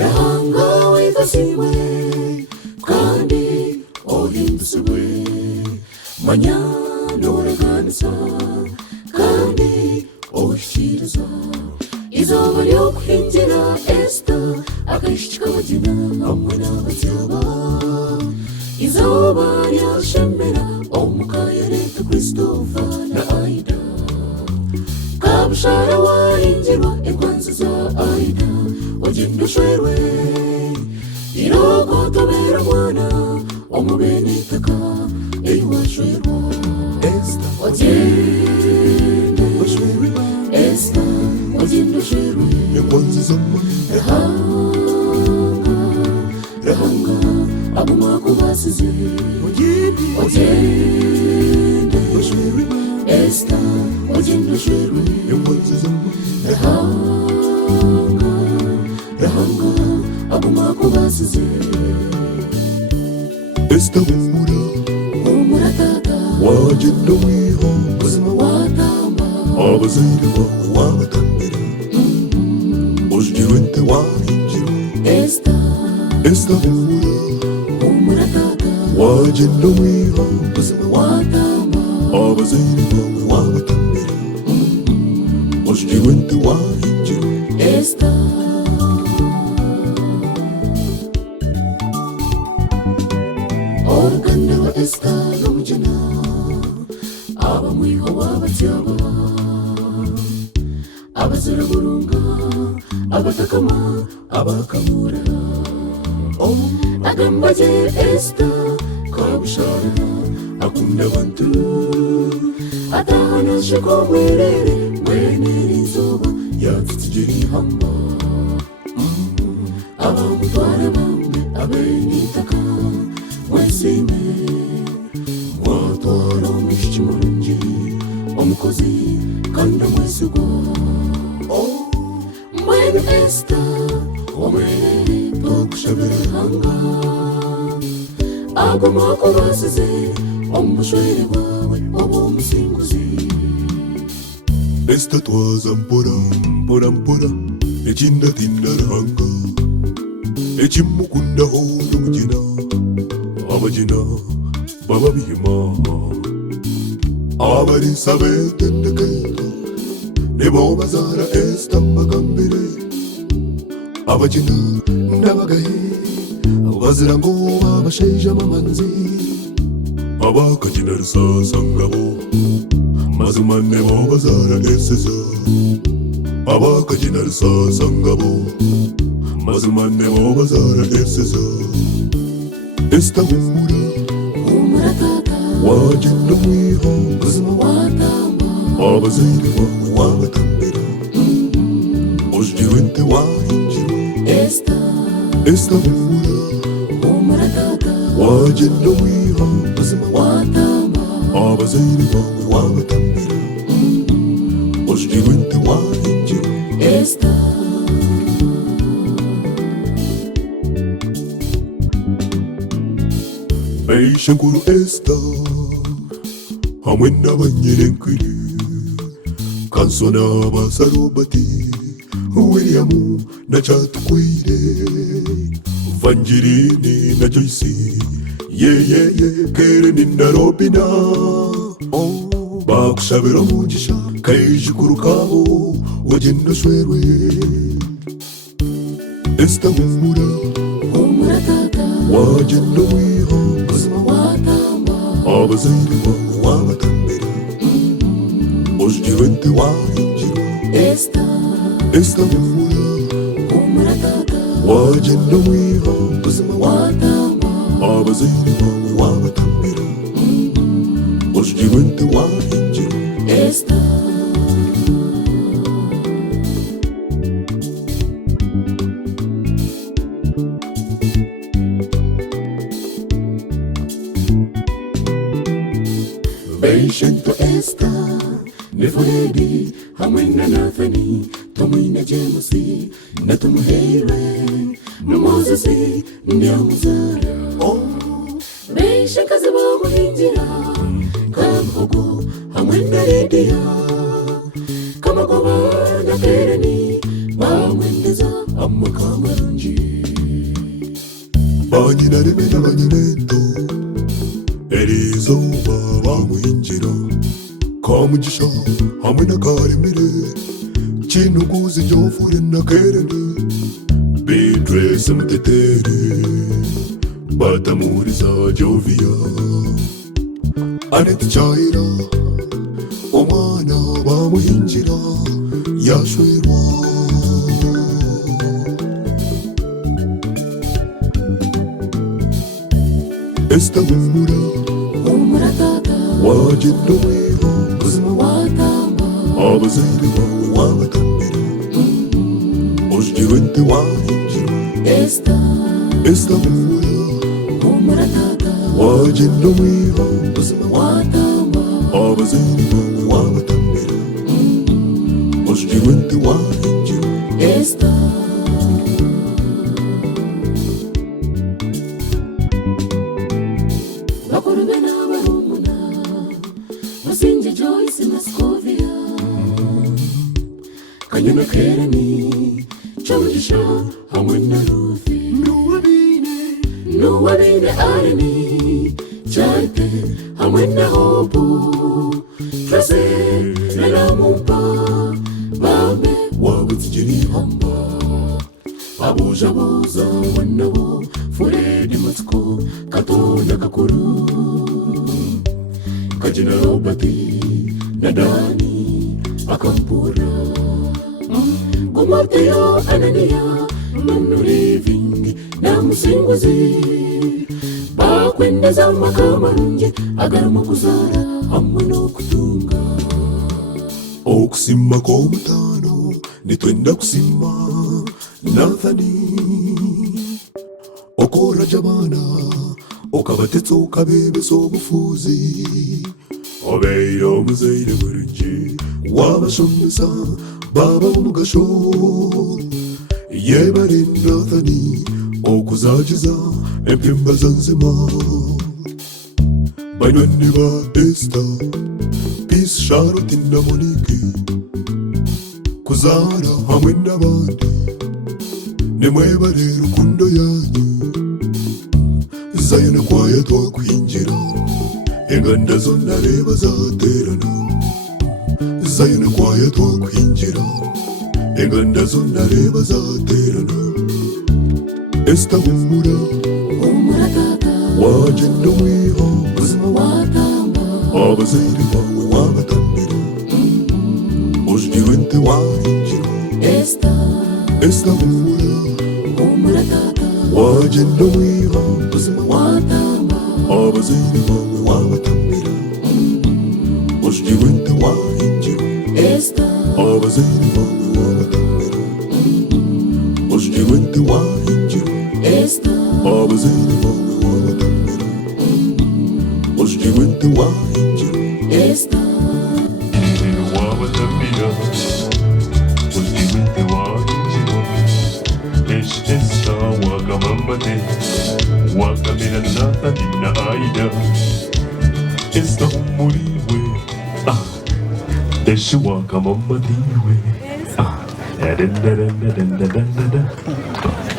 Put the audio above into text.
Rahanga witasiwe kandi ohinduswe manyandoreganisa kandi oshiriza izuba ryo kwinjira Esther akayishika bagina hamwe n'abatyaba izuba ryashemera omukaya leta Christopher na Aida kabushaara warinjirwa enkwanzi za Aida ogenda shwerwe irogotobera mwana omubene itaka eiwashwerwa Esther ogende shwerwe Esther ogenda shwerwe enkwanzi za Rahanga abumwakubasize ogende shwerwe Esther ogenda shwerwe enkwanzi za Rahanga abumwakubasize Esther humura tata wagenda wiha buzima watamba abazaire bawe wabatambira ojirwe nte warinjira Esther humura tata wagenda wiha buzima watamba abazaire bawe wabatambira ojirwe nte warinjira Esther oruganda rwa Esther n'umugena abamwiho wabatyaba abazira burunga abatakama abakabura agambaje Esther kabushaara akunda abantu atahanashe ko mwerere mwenera izuba yatutugera ihamba abamutwara bamwe abenitaka mwesime mwatwara omushiki murungi omukozi kandi omwesigwa mwene Esther omwerere tokushabira Ruhanga agumwakubasize omubushwere bwawe obw'omusinguzi Esther twaza mpora mpora mpora ekindatinda Ruhanga ekimukundaho n'omugina abagina baba bihima abarisa betendekero nebo bazara Esther magambire abagina n'abagahe bazira ngo abasheja mamanzi abakagina rusasa ngabo mazumane bo bazara Esther abakagina rusasa ngabo mazumane bo bazara Esther humura tata wagenda wiha buzima watamba abazaire bawe wabatambira ojirwe nte warinjira Esther humura tata wagenda wiha buzima watamba abazaire bawe wabatambira ojirwe nte warinjira Esther Shankuru Esther hamwe n'abanyirenkuru kansona abasarubati William na Chatukwire Vangirini na Joyce ye Keren na Robina bakushabira umugisha kayijukuru kabo wagenda shwerwe Esther humura tata wagenda wiha buzima watamba abazaire bawe wabatambira ojirwe nte warinjira Esther humura tata wagenda wiha buzima watamba abazaire bawe wabatambira ojirwe nte warinjira Esther Patiento Esther Nefuredi hamwe na Nathani tomwine James na tumuhere na Moses ndiamuzara shakazi bamuhingira kamuhogo hamwe na Lidiya kamagoba na Kereni bamwendeza amakamarungi banyina reme n'abanyinento erizuba bamuhingira kamugisha hamwe na Karemire kinuguzi jofure na Kereni Beatrice Muteteri batamuriza Jovia Anet Chaira omwana bamuhingira yashwerwa Esther humura tata wagenda mwiho buzima watamba abazaire bawe wabatambira ujirwente wahingira Esther humura tata wagenda mwiho buzima watamba abazaire bawe wabatambira ujirwente wahingira Esther bakorube n'abarumuna basinje Joyce na Scovia kanyana Kereni Chamugisha hamwe na Ruthi Nuwabine Areni Chaite hamwe na Hopu Trace na Lamumpa Bambe wabutijiri hamba Abujabuza wanabo Furedi Matsko Kato na Kakuru Kajina Robati Nadani Akampura Gumateo Anania Manu living na musinguzi bakwendeza makamarungi agarama kuzara hamwe no kutunga okusima k'omutano nitwenda kusima Nathani okora jabana okabatetsa okabebesa obufuzi obeire omuzaire bulungi wabashomesa baba omugasho yebale Nathani okuzagiza empimba zanzima banywani ba Esther Peace Charlotte na Monique kuzara hamwe n'abandi nimwebale rukundo yanyu Zayona kwaya twakwinjira enganda zonna reba zaterana Zayona kwaya twakwinjira enganda zonna reba zaterana Esther humura tata wagenda mwiho buzima watamba abazaire bawe wabatambira ujirwente wahingira Esther humura tata wagenda mwiho buzima watamba abazaire bawe wabatambira ujirwente wahingira abazaire bawe wabatambira ujirwente wahingira abazaire bawe wabatambira ujirwente wahingira wabatambira ujirwente wahingira Esther wakamambate wakamira Nathani na Aida Esther humuriwe Deshi wakamambatiwe da da da da da da da da